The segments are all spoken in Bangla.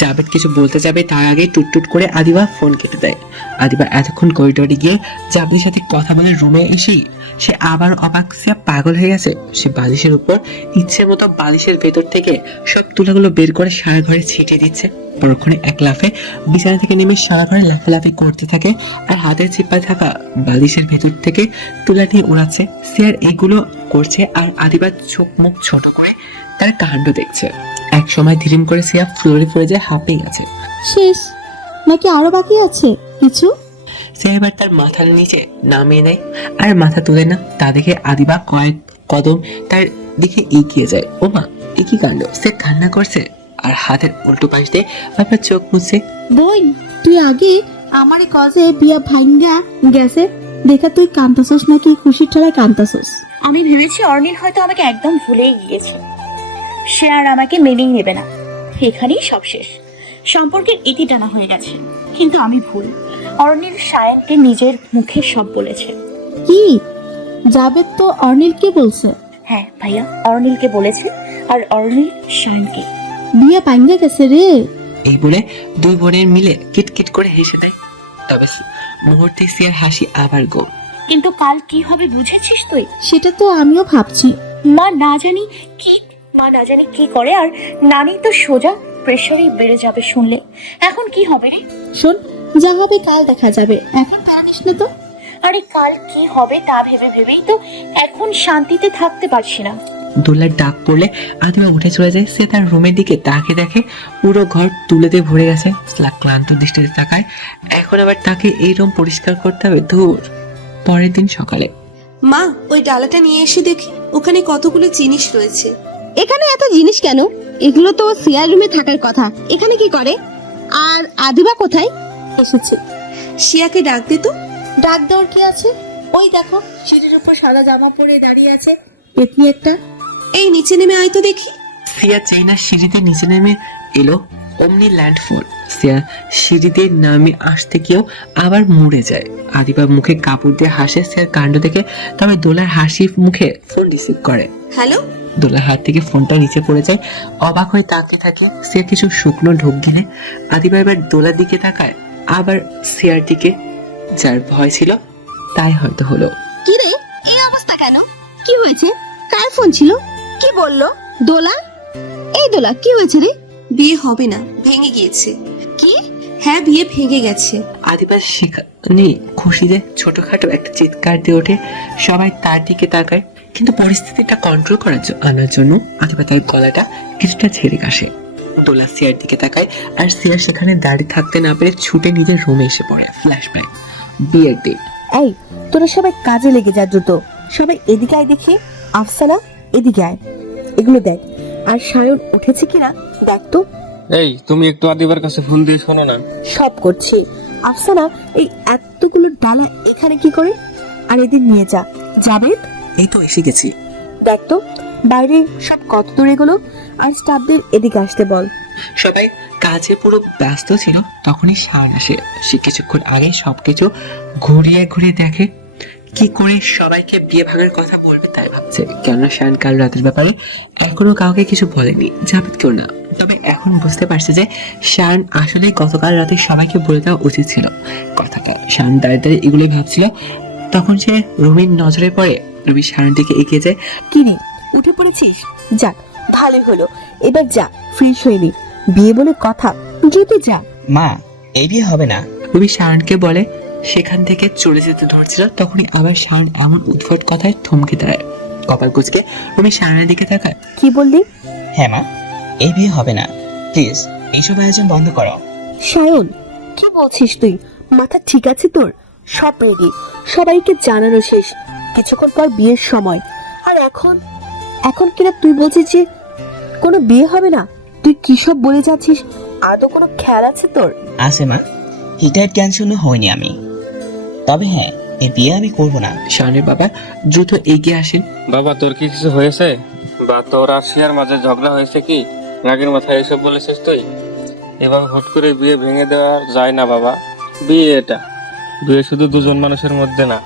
জাবেদ কিছু বলতে যাবে তার আগে টুটটুট করে আদিবা ফোন কেটে দেয়। আদিবা এতক্ষণ করিডোরে গিয়ে জাবেদের সাথে কথা বলে রুমে এসেই সে আবার অবাক পাগল হয়ে গেছে। সে বালিশের উপর ইচ্ছে মতো বালিশের ভেতর থেকে সব তুলাগুলো বের করে সারা ঘরে ছিটিয়ে দিচ্ছে। পরক্ষণে এক লাফে বিছানা থেকে নেমে সারা ঘরে লাফালাফি করতে থাকে আর হাতের চিপায় থাকা বালিশের ভেতর থেকে তুলাটি উড়াচ্ছে। সে আর এগুলো করছে আর আদিবা চোখ মুখ ছোট করে তার কাণ্ড দেখছে। এক সময় ধীরিম করে সিয়া ফ্লোরে পড়ে যায়, হাঁপিয়ে গেছে। শেষ নাকি আরো বাকি আছে কিছু? সে এবার তার মাথার নিচে নামিয়ে নেয় আর মাথা তুলে না। তা দেখে আদিবা কয়েক কদম তার দিকে এগিয়ে যায়। ও মা, এ কি কাণ্ড! সে কান্না করছে আর হাতের উল্টো পাশ দিয়ে বারবার চোখ মুছছে। বোন, তুই আগে আমারে কজে বিয়া ভাঙ্গা গেছে দেখা তুই কান্তাছস নাকি খুশির ঠেলায় কান্তাছস? আমি ভেবেছি অর্নিল হয়তো আমাকে একদম ভুলেই গিয়েছে, সে আর আমাকে মেনেই নেবে না। এখানেই সব শেষ, সম্পর্কের ইতি টানা হয়ে গেছে। কিন্তু আমি ভুল, অর্নিল সায়নকে নিজের মুখে সব বলেছে। কি জাবেদ তো অর্নিলকে বলছে? হ্যাঁ ভাইয়া, অর্নিলকে বলেছে আর অর্নিল সায়নকে। বিয়া ভাঙ্গা গেছে রে। এই বলে দুই বোনের মিলে কিটকিট করে হেসে দেয়। তবে মুহূর্তে সিয়ার হাসি আবার গো। কিন্তু কাল কি হবে বুঝেছিস তুই? সেটা তো আমিও ভাবছি। মা না জানি কি করে, আর নানি তো সোজা প্রেশারই বেড়ে যাবে শুনলে। এখন কি হবে রে? শোন, যা হবে কাল দেখা যাবে, এখন প্যারা নিস না তো। আরে কাল কি হবে তা ভেবে ভেবেই তো এখন শান্তিতে থাকতে পারছি না। দোলার ডাক পড়লে আদিবা উঠে চলে যায়। সে তার রুমের দিকে তাকে দেখে পুরো ঘর তুলেতে ভরে গেছে। ক্লান্ত দৃষ্টিতে তাকায়। এখন আবার তাকে এই রুম পরিষ্কার করতে হবে। ধুর। পরের দিন সকালে মা, ওই ডালাটা নিয়ে এসে দেখি, ওখানে কতগুলো জিনিস রয়েছে। এখানে এত জিনিস কেন? এগুলো তো সিয়ার রুমে থাকার কথা, এখানে কি করে? আর আদিবা কোথায়? এসেছে। শিয়াকে ডাক দে তো। ডাক দেওয়ার কি আছে? ওই দেখো সিঁড়ির উপর সাদা জামা পরে দাঁড়িয়ে আছে পেতনি একটা। এই নিচে নেমে আয় তো দেখি। সিয়া চাইনা সিঁড়িতে নিচে নেমে এলো, অমনি ল্যান্ডফল। সিয়া সিঁড়িতে নামে আসতে গিয়েও আবার মুড়ে যায়। আদিবা মুখে কাপড় দিয়ে হাসে সিয়ার কাণ্ড দেখে। তবে দোলার হাসি মুখে ফোন রিসিভ করে। হ্যালো। দোলার হাত থেকে ফোনটা নিচে পড়ে যায়। অবাক হয়ে তাকিয়ে থাকে। সিয়া কিছু শুকনো ঢোক গিলে আদিবা এবার দোলার দিকে তাকায়, আবার সিয়ার দিকে। যার ভয় ছিল তাই হয়তো হলো। কি রে, এই অবস্থা কেন? কি হয়েছে? কার ফোন ছিল? কি বললো দোলা? এই দোলা, কি হয়েছে রে? বিয়ে হবে না, ভেঙে গিয়েছে। কি? হ্যাঁ, বিয়ে ভেঙে গেছে। আদিবা সেখানে খুশিতে ছোটখাটো একটা চিৎকার দিয়ে ওঠে। সবাই তার দিকে তাকায়, কিন্তু পরিস্থিতিটা কন্ট্রোল আনার জন্য আদিবা তার গলাটা কিছুটা ছেড়ে কাশে। দোলা সিয়ার দিকে তাকায় আর সিয়া সেখানে দাঁড়িয়ে থাকতে না পেরে ছুটে নিজের রুমে এসে পড়ে। ফ্ল্যাশব্যাক, বিয়ের দিন। এই, তোরা সবাই কাজে লেগে যা দ্রুত। সবাই এদিকে আয় দেখি। আফসানা, এদিকে আয়, এগুলো দেখ। আর সায়ন উঠেছে কিনা দেখ তো। এই, তুমি একটু আদিবার কাছে ফোন দিয়ে শোনো না। সব করছি। আফসানা, এই এতগুলো ডালা এখানে কি করে? আর এদের নিয়ে যা। জাবেদ, এই তো এসে গেছি। দেখ তো বাইরে সব কত দূর এগুলো। আর স্টাফদের এদিকে আসতে বল। সবাই কাজে পুরো ব্যস্ত ছিল, তখনই শান আসে। সে কিছুক্ষণ আগে সবকিছু ঘুরিয়ে ঘুরিয়ে দেখে। কি করে সবাইকে বিয়ে ভাগের কথা বলবে তাই ভাবছে। কেননা শান কাল রাতের ব্যাপারে এখনো কাউকে কিছু বলেনি, জাবেদ কেউ না। তবে এখন বুঝতে পারছে যে শান আসলে গতকাল রাতে সবাইকে বলে দেওয়া উচিত ছিল কথাটা। শান দাঁড়িয়ে দাঁড়িয়ে এগুলোই ভাবছিল। তখন সে রুমির নজরে পড়ে। রুমি শানের দিকে এগিয়ে যায়। কি রে, উঠে পড়েছিস? যাক, ভালোই হলো। এবার যা, ফ্রেশ হয়ে নি। বিয়ে বলে কথা, যেতে যা। মা, এই বিয়ে হবে না। রুমি শানকে বলে সেখান থেকে চলে যেতে ধরছিল, তখনই আবার শান এমন উদ্ভট কথায় থমকে দাঁড়ায়। কপাল কুঁচকে রুমি শানের দিকে তাকায়। কি বললি? হ্যাঁ মা, এই বিয়ে হবে না। প্লিজ এইসব আয়োজন বন্ধ করো। সায়ন, কি বলছিস তুই? মাথা ঠিক আছে তোর? সব রেডি, সবাইকে জানানো শেষ। কিছুক্ষণ পর বিয়ের সময়। আর এখন কিনা তুই বলছিস যে কোনো বিয়ে হবে না? তুই কি সব বলে যাচ্ছিস? আদৌ কোনো খেয়াল আছে তোর? আছে মা, হিটার টেনশন হয়নি আমি। তবে হ্যাঁ, এই বিয়ে আমি করব না। শানের বাবা দ্রুত এগিয়ে আসেন। বাবা, তোর কি কিছু হয়েছে? বা তোর আর শিয়ার মাঝে ঝগড়া হয়েছে কি? নাগের মাথায় এসব বলেছিস তুই? এবার হট করে বিয়ে ভেঙে দেওয়া যায় না বাবা। বিয়ে শুধু দুজন মানুষের মধ্যে না,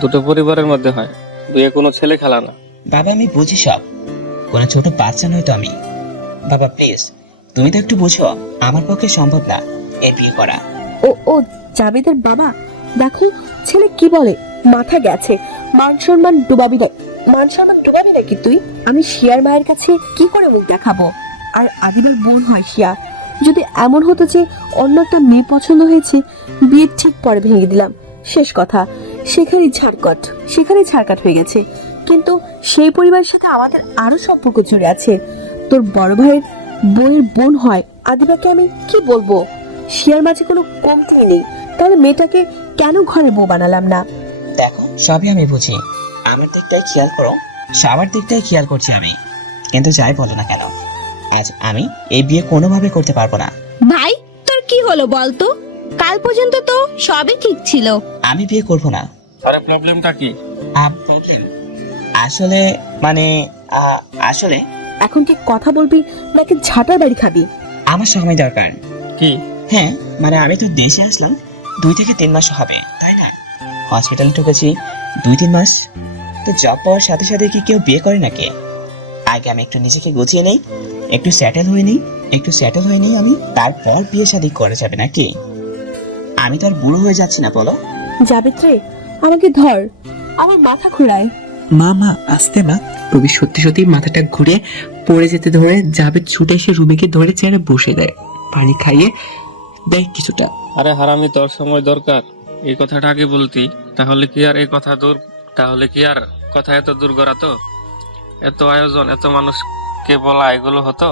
দুটো পরিবারের মধ্যে হয়। বিয়ে কোনো ছেলে খেলা না। বাবা, আমি বুঝি সব। কোনো ছোট বাচ্চা নয় তো আমি। বাবা প্লিজ, তুমি তো একটু বুঝো, আমার পক্ষে সম্ভব না এই বিয়ে করা। ও জাবেদের বাবা, দেখো ছেলে কি বলে, মাথা গেছে। মান সম্মান ডুবাবি নাকি তুই? আমি শিয়ার মায়ের কাছে কি করে মুখ দেখাবো? আর আদিবার বোন হয় শিয়া। যদি এমন হতো যে অন্য একটা মেয়ে পছন্দ হয়েছে, বিয়ের ঠিক পরে ভেঙে দিলাম, শেষ কথা। সেখানেই ছাড়কাট হয়ে গেছে। কিন্তু সেই পরিবারের সাথে আমাদের আরো সম্পর্ক জুড়ে আছে। তোর বড় ভাইয়ের বোনের বোন হয় আদিবাকে আমি কি বলবো? শিয়ার মাঝে কোনো কমতি নেই, তাহলে মেয়েটাকে কেন ঘরে বউ বানালাম না? দেখো, সবই আমি বুঝি, আমার দিকটাই খেয়াল করো, সবার দিকটাই খেয়াল করছি আমি। কিন্তু যাই বলো না কেন, আজ আমি এই বিয়ে কোনোভাবে করতে পারবো না। ভাই তোর কি হলো বলতো? কাল পর্যন্ত তো সবই ঠিক ছিল। আমি বিয়ে করবো না। আরে প্রবলেমটা কি? প্রবলেম আসলে মানে আসলে এখন কি কথা বলবি নাকি ঝাঁটার বাড়ি খাবি? আমার সময় দরকার। কি? হ্যাঁ, মানে আমি তো দেশে আসলাম 2 থেকে 3 মাস হবে, তাই না? হসপিটালে ঢুকেছি 2-3 মাস। তো জব পাওয়ার সাথে সাথে কি কেউ বিয়ে করে নাকি? আগে আমি একটু নিজেকে গুছিয়ে নেই, একটু সেটেল হয়ে নিই আমি, তারপর বিয়ে শাদী করা যাবে নাকি? আমি তো আর বুড়ো হয়ে যাচ্ছি না, বলো? জাবেদ রে, আমাকে ধর, আমার মাথা ঘুরায়। মা আসতে মা। রবি সত্যি সত্যি মাথাটা ঘুরে পড়ে যেতে ধরে জাবেদ ছুটে এসে রুমিকে ধরে চেয়ারে বসে দেয়, পানি খাইয়ে দেয় কিছুটা। আরে হারামি, তোর সময় দরকার, এই কথাটা আগে বলতি, তাহলে কি আর কথা এত দূর গড়াতো? এত আয়োজন, এত মানুষকে বলা, এগুলো হতো?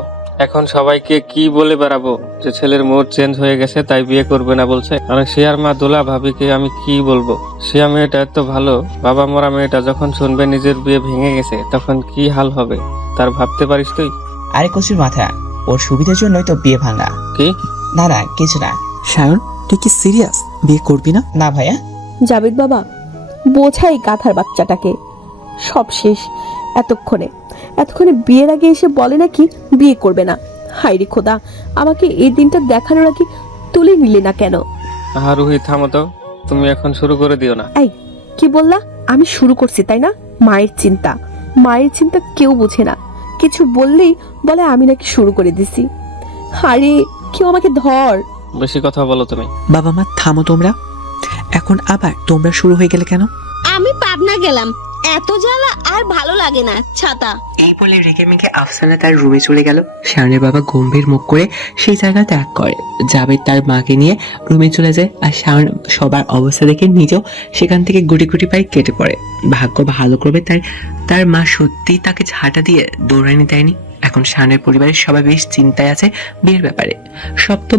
এখন সবাইকে কি বলে বেড়াবো যে ছেলের মুড চেঞ্জ হয়ে গেছে তাই বিয়ে করবে না বলছে? মানে শিয়ার মা দোলা ভাবিকে আমি কি বলবো? শিয়া মেয়েটা এত ভালো, বাবা মরা মেয়েটা যখন শুনবে নিজের বিয়ে ভেঙে গেছে তখন কি হাল হবে তার ভাবতে পারিস তুই? আরে কচুর মাথা, ওর সুবিধার জন্যই তো বিয়ে ভাঙা। কি? না কিছু না। সায়ন, তুই কি সিরিয়াস? বিয়ে করবি না? না ভাইয়া। জাবেদ বাবা, বোঝাই গাধার বাচ্চাটাকে, সব শেষ। এতক্ষণে বিয়ের আগে এসে বলে নাকি বিয়ে করবে না। হায়রে খোদা, আমাকে এই দিনটা দেখানোর আগে তুলে নিলে না কেন? রুহি থামো তো, তুমি এখন শুরু করে দিও না। এই কি বললা? আমি শুরু করছি তাই না? মায়ের চিন্তা কেউ বোঝে না। কিছু বললেই বলে আমি নাকি শুরু করে দিছি। আরে কেউ আমাকে ধর। বেশি কথা বলো তুমি। বাবা মা থামো তোমরা। এখন আবার তোমরা শুরু হয়ে গেলে কেন? আমি পাবনা গেলাম, এত জ্বালা আর ভালো লাগে না, ছাতা। এই বলে রেখে মেখে আফসানা তার রুমে চলে গেল। শায়নের বাবা গম্ভীর মুখ করে সেই জায়গা ত্যাগ করে। জাবেদ তার মাকে নিয়ে রুমে চলে যায়, আর শায়ন সবার অবস্থা দেখে নিজেও সেখান থেকে গুটি গুটি পায়ে কেটে পড়ে। ভাগ্য ভালো করবে তার মা সত্যি তাকে ঝাঁটা দিয়ে দৌড়ানি দেয়নি। এখন শায়নের পরিবারের সবাই বেশ চিন্তায় আছে বিয়ের ব্যাপারে। সব তো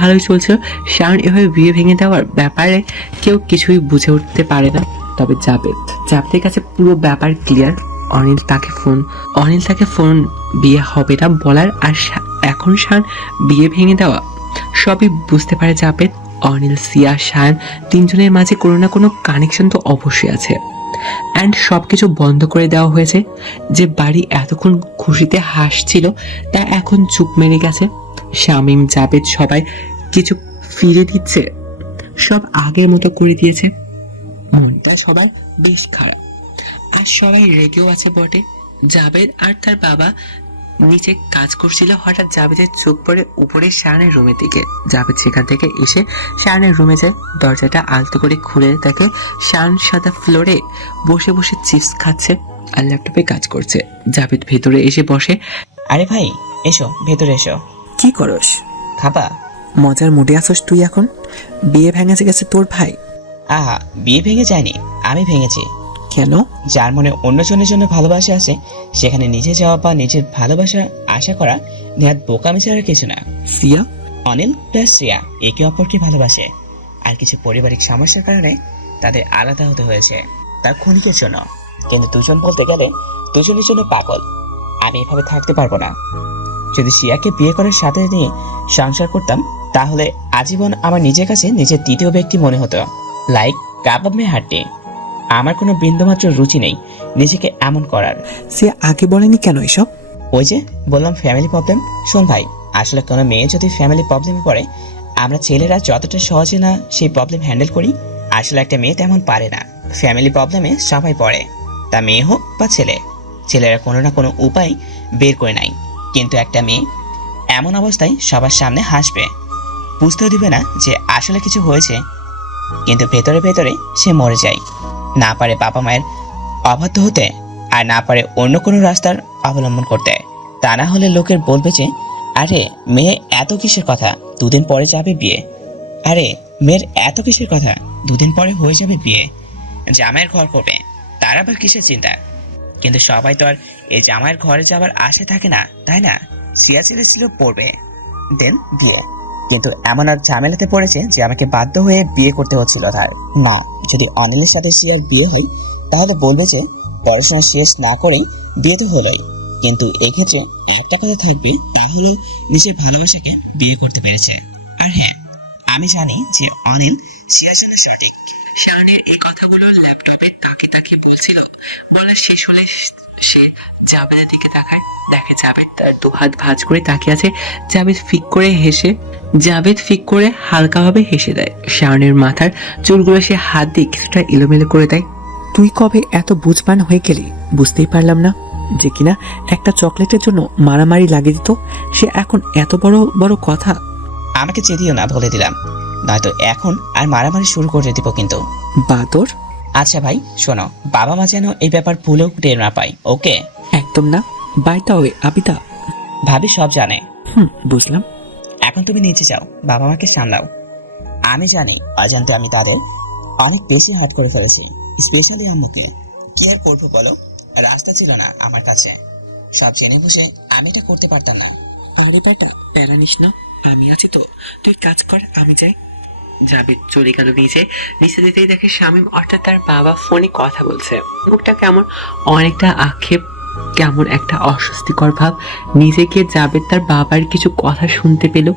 ভালোই চলছিল, শায়ন এভাবে বিয়ে ভেঙে দেওয়ার ব্যাপারে কেউ কিছুই বুঝে উঠতে পারে না। তবে জাবেদের কাছে পুরো ব্যাপার ক্লিয়ার। অনিল তাকে ফোন বিয়ে হবে না বলার, আর এখন শায়ন বিয়ে ভেঙে দেওয়া, সবই বুঝতে পারে জাবেদ। অনিল, সিয়া, শায়ন তিনজনের মাঝে কোনো না কোনো কানেকশন তো অবশ্যই আছে। অ্যান্ড সবকিছু বন্ধ করে দেওয়া হয়েছে। যে বাড়ি এতক্ষণ খুশিতে হাসছিল তা এখন চুপ মেরে গেছে। শামীম, জাবেদ সবাই কিছু ফিরে দিচ্ছে, সব আগের মতো করে দিয়েছে। মনটা সবার বেশ খারাপ, আর সবাই রেগেও আছে বটে। জাবেদ আর তার বাবা নিচে কাজ করছিল, হঠাৎ জাবেদের চোখ পড়ে উপরে শায়নের রুমের দিকে। জাবেদ সেখান থেকে এসে শায়নের রুমে যায়, দরজাটা আলতো করে খুলে দেখে শায়ন সাদা ফ্লোরে বসে বসে চিপস খাচ্ছে আর ল্যাপটপে কাজ করছে। জাবেদ ভেতরে এসে বসে। আরে ভাই, এসো ভেতরে এসো। কি করস? খাবা? মজার মুডে আসস তুই এখন? বিয়ে ভেঙে গেছে তোর ভাই? আহা, বিয়ে ভেঙে যায়নি, আমি ভেঙেছি। কেন? যার মনে অন্যজনের জন্য ভালোবাসা আছে, সেখানে নিজে যাওয়া বা নিজের ভালোবাসা আশা করা নেহাত বোকামি ছাড়া কিছু না। সিয়া, অনিল প্লাস শ্রেয়া একে অপরকে ভালোবাসে, আর কিছু পারিবারিক সমস্যার কারণে তাদের আলাদা হতে হয়েছে, তার ক্ষণিকের জন্য। কিন্তু দুজন বলতে গেলে দুজনের জন্য পাগল। আমি এভাবে থাকতে পারবো না। যদি শ্রেয়াকে বিয়ে করার সাথে নিয়ে সংসার করতাম, তাহলে আজীবন আমার নিজের কাছে নিজের দ্বিতীয় ব্যক্তি মনে হতো, লাইক কাবাব মে হাড্ডি। আমার কোনো বিন্দুমাত্র রুচি নেই নিজেকে এমন করার। সে আগে বলেনি কেন এসব? ওই যে বললাম, ফ্যামিলি প্রবলেম। শোন ভাই, আসলে কোনো মেয়ে যদি ফ্যামিলি প্রবলেমে পড়ে, আমরা ছেলেরা যতটা সহজে না সেই প্রবলেম হ্যান্ডেল করি, আসলে একটা মেয়ে তেমন পারে না। ফ্যামিলি প্রবলেমে সবাই পড়ে, তা মেয়ে হোক বা ছেলে। ছেলেরা কোনো না কোনো উপায় বের করে নেয়, কিন্তু একটা মেয়ে এমন অবস্থায় সবার সামনে হাসবে, বুঝতেও দিবে না যে আসলে কিছু হয়েছে। কিন্তু ভেতরে ভেতরে সে মরে যায়। না পারে বাবা মায়ের অবাধ্য হতে, আর না পারে অন্য কোনো রাস্তার অবলম্বন করতে। তা না হলে লোকের বলবে যে আরে মেয়ে এত কিসের কথা, দুদিন পরে যাবে বিয়ে। আরে মেয়ের এত কিসের কথা, দুদিন পরে হয়ে যাবে বিয়ে, জামাইয়ের ঘর করবে, তার আবার কিসের চিন্তা। কিন্তু সবাই তো আর এই জামাইয়ের ঘরে যাওয়ার আশে থাকে না, তাই না? সিয়া ছিল পড়বে, দেন বিয়ে। কিন্তু এমন আর ঝামেলাতে পড়েছে যে আমাকে বাধ্য হয়ে বিয়ে করতে হচ্ছিল তার। না, যদি অনিলের সাথে সিয়ার বিয়ে হয় তাহলে বলবে যে পড়াশোনা শেষ না করেই বিয়ে তো হলোই। কিন্তু এক্ষেত্রে একটা কথা থাকবে, তা হলো নিজের ভালোবাসাকে বিয়ে করতে পেরেছে। আর হ্যাঁ, আমি জানি যে অনিল সিয়ার জন্য সঠিক। শাহানের এই কথাগুলো ল্যাপটপে তাকে তাকে বলছিল। বলা শেষ হলে সে জাবেদের দিকে তাকায়, দেখে জাবেদ তার দুহাত ভাঁজ করে তাকিয়ে আছে। জাবেদ ফিক করে হালকাভাবে হেসে দেয়। শাহানের মাথার চুলগুলো সে হাত দিয়ে কিছুটা এলোমেলো করে দেয়। তুই কবে এত বুঝবান হয়ে গেলি বুঝতেই পারলাম না। যে কিনা একটা চকলেটের জন্য মারামারি লাগিয়ে দিত, সে এখন এত বড় বড় কথা। আমাকে চেদিও না বলে দিলাম, নয়তো এখন আর মারামারি শুরু করে দিব কিন্তু। বাদর। আচ্ছা ভাই শোনো, বাবা মা যেন এই ব্যাপার ভুলেও টের না পায়, ওকে? একদম না। বাইটা ওই আবিতা। ভাবি সব জানে। বুঝলাম। এখন তুমি নিচে যাও, বাবা মাকে সামলাও। আমি জানি অজান্তে আমি তাদের অনেক বেশি হার্ট করে ফেলেছি, স্পেশালি আম্মুকে। কি আর করবো বলো, রাস্তা ছিল না আমার কাছে। সব জেনে বুঝে আমি এটা করতে পারতাম না। আরে বেটা, প্যারা নিস না, আমি আছি তো। তুই কাজ কর, আমি যাই। জাবেদ চলে গেল নিচে যেতেই দেখে শামীম অর্থাৎ তার বাবা ফোনে কথা বলছে। মুখটা কেমন অনেকটা আক্ষেপ, কেমন একটা অস্বস্তিকর ভাব। নিজে গিয়ে জাবেদ তার বাবার কিছু কথা শুনতে পেল,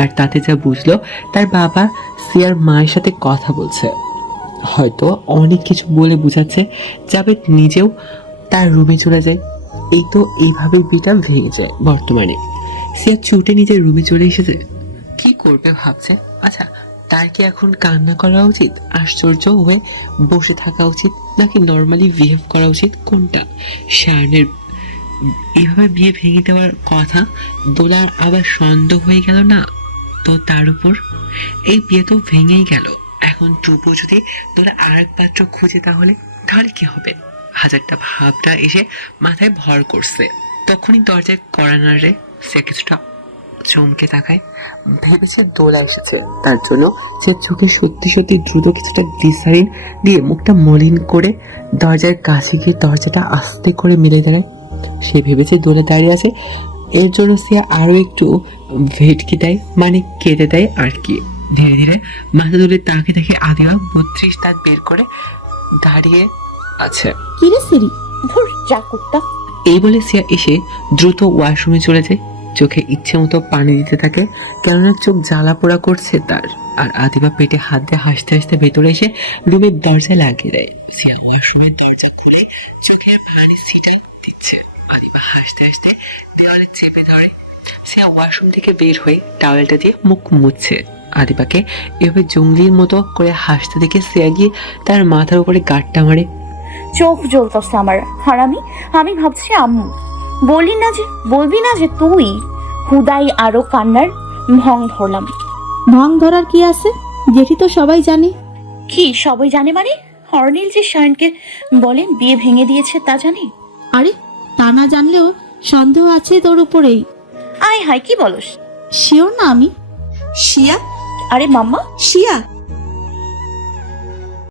আর তাতে যা বুঝলো তার বাবা সিয়ার মায়ের সাথে কথা বলছে। হয়তো অনেক কিছু বলে বুঝাচ্ছে। জাবেদ নিজেও তার রুমে চলে যায়। এই তো এইভাবে বিটা ভেঙে যায় বর্তমানে। সিয়া ছুটে নিজের রুমে চলে এসেছে। কি করবে ভাবছে। আচ্ছা, তার কি এখন কান্না করা উচিত, আশ্চর্য হয়ে বসে থাকা উচিত, নাকি নর্মালি বিহেভ করা উচিত, কোনটা? শায়নের এভাবে বিয়ে ভেঙে দেওয়ার কথা দোলার আবার সন্দেহ হয়ে গেল না তো তার উপর? এই বিয়ে তো ভেঙেই গেল, এখন টুপু যদি দোলা আরেক পাত্র খুঁজে তাহলে কি হবে? হাজারটা ভাবটা এসে মাথায় ভর করছে। তখনই দরজায় কড়া নাড়ে। সে কিছুটা চমকে তাকায়, ভেবেছে দোলা এসেছে, তার জন্য সে চোখে সত্যি সত্যি দ্রুত কিছুটা গ্লিসারিন দিয়ে মুখটা মলিন করে দরজার কাছে গিয়ে দরজাটা আস্তে করে মেলে দাঁড়ায়। সে ভেবেছে দোলা দাঁড়িয়ে আছে, এর জন্য সে আরো একটু ভেটকি দেয়, মানে কেটে দেয় আর কি। ধীরে ধীরে মাথা তুলে তাকে দেখে আদিবা 32 দাঁত বের করে দাঁড়িয়ে আছে। কিরে সিরি? ধুর, যা কুত্তা। এই বলে সিয়া এসে দ্রুত ওয়াশরুমে চলে যায়। চোখে ইচ্ছে মতো পানি দিতে থাকে, কেননা চোখ জ্বালা পোড়া করছে তার। আর আদিবা পেটে হাত দিয়ে হাসতে হাসতে ভেতরে এসে রুমের দরজায় লাগিয়ে দেয়। সিয়া ওয়াশরুমের দরজা খুলে চোখে পানি ছিটাই দিচ্ছে। আদিবা হাসতে হাসতে দেওয়ালে চেপে ধরে। সিয়া ওয়াশরুম থেকে বের হয়ে টাওয়েলটা দিয়ে মুখ মুছছে। আদিবাকে এভাবে জঙ্গলির মতো করে হাসতে দেখে সিয়া গিয়ে তার মাথার উপরে গাঁটটা মারে। চোখ জ্বলতেছে আমার। আর আমি ভাবছি আম্মু বলবি না যে তুই হুদাই আরো কান্নার ভং ধরলাম। ভং ধরার কি আছে? যেটি তো সবাই জানে। কি সবাই জানে মানে? অর্নিল যে শায়নকে বলে বিয়ে ভেঙে দিয়েছে তা জানে? আরে তা না জানলেও সন্দেহ আছে তোর উপরেই। আয় হায়, কি বলস? শিওর না আমি। শিয়া? আরে মাম্মা, শিয়া